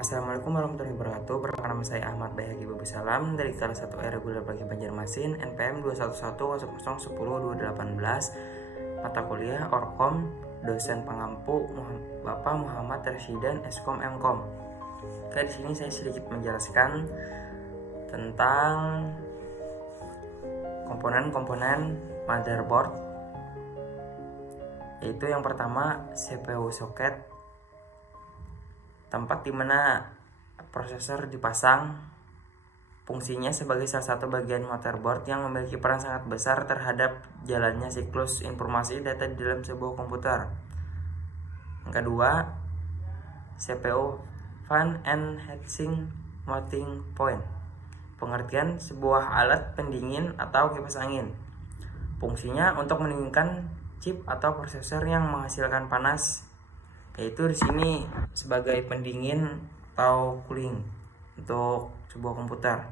Assalamualaikum warahmatullahi wabarakatuh. Perkenalkan nama saya Ahmad Bayhaqi Babu Salam dari kelas 1 reguler bagi Banjarmasin NPM 21100002018. Mata kuliah Orkom, dosen pengampu Bapak Muhammad Residan Eskom Mkom. Oke, di sini saya sedikit menjelaskan tentang komponen-komponen motherboard, yaitu yang pertama CPU socket, tempat di mana prosesor dipasang. Fungsinya sebagai salah satu bagian motherboard yang memiliki peran sangat besar terhadap jalannya siklus informasi data di dalam sebuah komputer. Yang kedua, CPU fan and heatsink mounting point. Pengertian sebuah alat pendingin atau kipas angin. Fungsinya untuk mendinginkan chip atau prosesor yang menghasilkan panas, yaitu di sini sebagai pendingin atau cooling untuk sebuah komputer.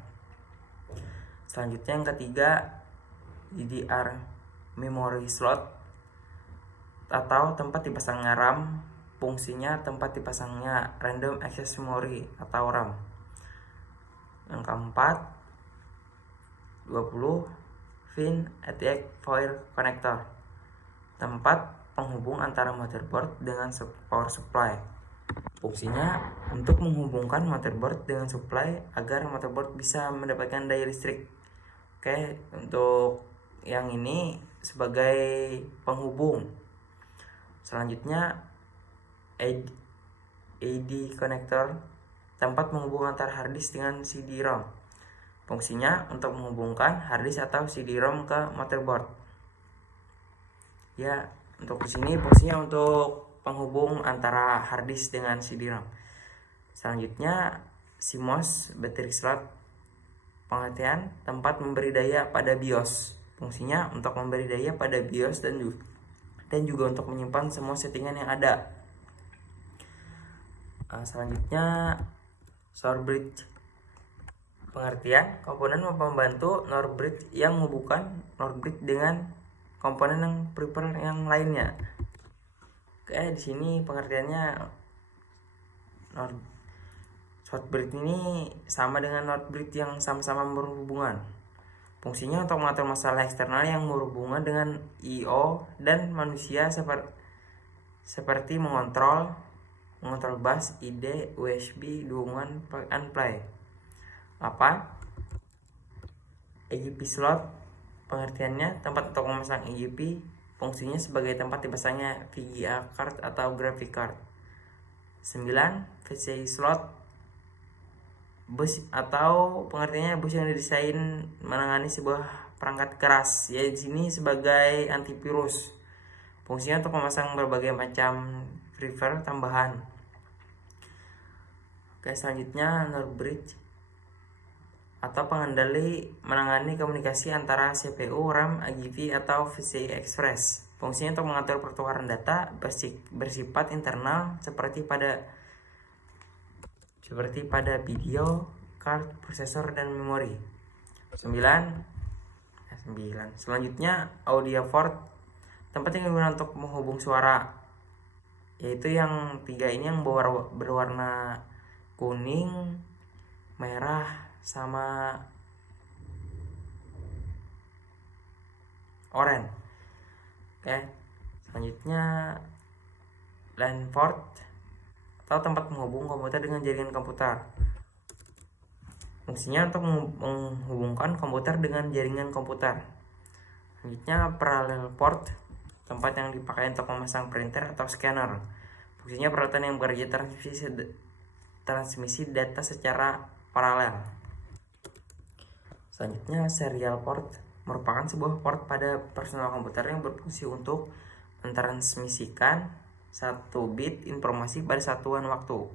Selanjutnya yang ketiga, DDR memory slot atau tempat dipasangnya RAM. Fungsinya tempat dipasangnya random access memory atau RAM. Yang keempat, 20 pin ATX power connector, tempat penghubung antara motherboard dengan power supply. Fungsinya untuk menghubungkan motherboard dengan supply agar motherboard bisa mendapatkan daya listrik. Oke, untuk yang ini sebagai penghubung. Selanjutnya AD connector, tempat menghubung antara harddisk dengan CD-ROM. Fungsinya untuk menghubungkan harddisk atau CD-ROM ke motherboard. Ya, untuk di sini fungsinya untuk penghubung antara harddisk dengan CD-ROM. Selanjutnya CMOS battery slot, pengertian tempat memberi daya pada BIOS. Fungsinya untuk memberi daya pada BIOS dan juga untuk menyimpan semua settingan yang ada. Selanjutnya SOR bridge, pengertian komponen pembantu NOR bridge yang menghubungkan NOR bridge dengan komponen yang peripheral yang lainnya. Oke, di sini pengertiannya short bridge ini sama dengan NOR bridge yang sama-sama berhubungan. Fungsinya untuk mengatur masalah eksternal yang berhubungan dengan I/O dan manusia seperti mengontrol bus, ID, USB, dukungan plug and play. 8. EGP slot, pengertiannya tempat untuk memasang EGP. Fungsinya sebagai tempat dipasangnya VGA card atau graphic card. 9. PCI slot, bus atau pengertiannya bus yang didesain menangani sebuah perangkat keras, ya di sini sebagai antivirus. Fungsinya untuk memasang berbagai macam firmware tambahan. Oke, selanjutnya NOR bridge atau pengendali menangani komunikasi antara CPU, RAM, AGV atau PCI Express. Fungsinya untuk mengatur pertukaran data bersifat internal seperti pada video, card, prosesor, dan memori. 9. Selanjutnya audio port, tempat yang digunakan untuk menghubung suara, yaitu yang 3 ini yang berwarna kuning, merah, sama oranye. Oke, selanjutnya LAN port atau tempat menghubung komputer dengan jaringan komputer. Fungsinya untuk menghubungkan komputer dengan jaringan komputer. Selanjutnya parallel port, tempat yang dipakai untuk memasang printer atau scanner. Fungsinya peralatan yang bekerja transmisi data secara paralel. Selanjutnya serial port merupakan sebuah port pada personal komputer yang berfungsi untuk mentransmisikan 1 bit informasi pada satuan waktu.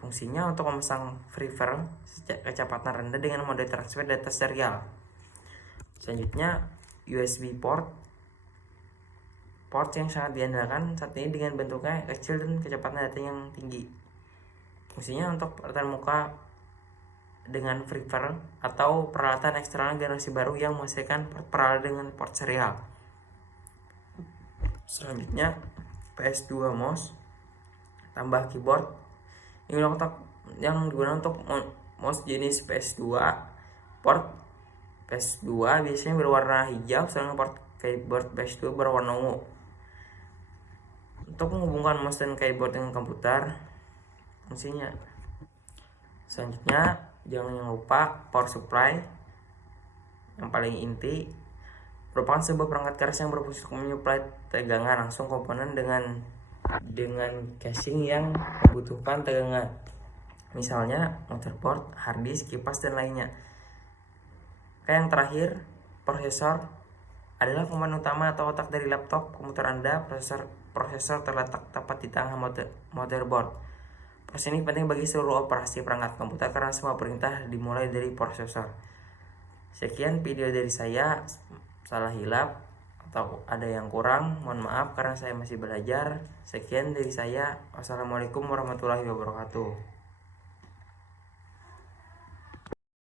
Fungsinya untuk memasang firmware kecepatan rendah dengan mode transfer data serial. Selanjutnya USB port yang sangat diandalkan saat ini dengan bentuknya kecil dan kecepatan data yang tinggi. Fungsinya untuk peralatan muka dengan firmware atau peralatan eksternal generasi baru yang menghasilkan port paralel dengan port serial. Selanjutnya PS2 mouse, tambah keyboard. Ini yang digunakan untuk mouse jenis PS2. Port PS2 biasanya berwarna hijau, sedangkan port keyboard PS2 berwarna ungu. Untuk menghubungkan mouse dan keyboard dengan komputer, fungsinya selanjutnya jangan lupa power supply. Yang paling inti merupakan sebuah perangkat keras yang berfungsi untuk menyuplai tegangan langsung komponen dengan casing yang membutuhkan tegangan, misalnya motherboard, hard disk, kipas, dan lainnya. Yang terakhir, prosesor adalah komponen utama atau otak dari laptop komputer Anda. Prosesor terletak tepat di tengah motherboard. Proses ini penting bagi seluruh operasi perangkat komputer karena semua perintah dimulai dari prosesor. Sekian video dari saya. Salah hilap atau ada yang kurang, mohon maaf karena saya masih belajar. Sekian dari saya. Wassalamualaikum warahmatullahi wabarakatuh.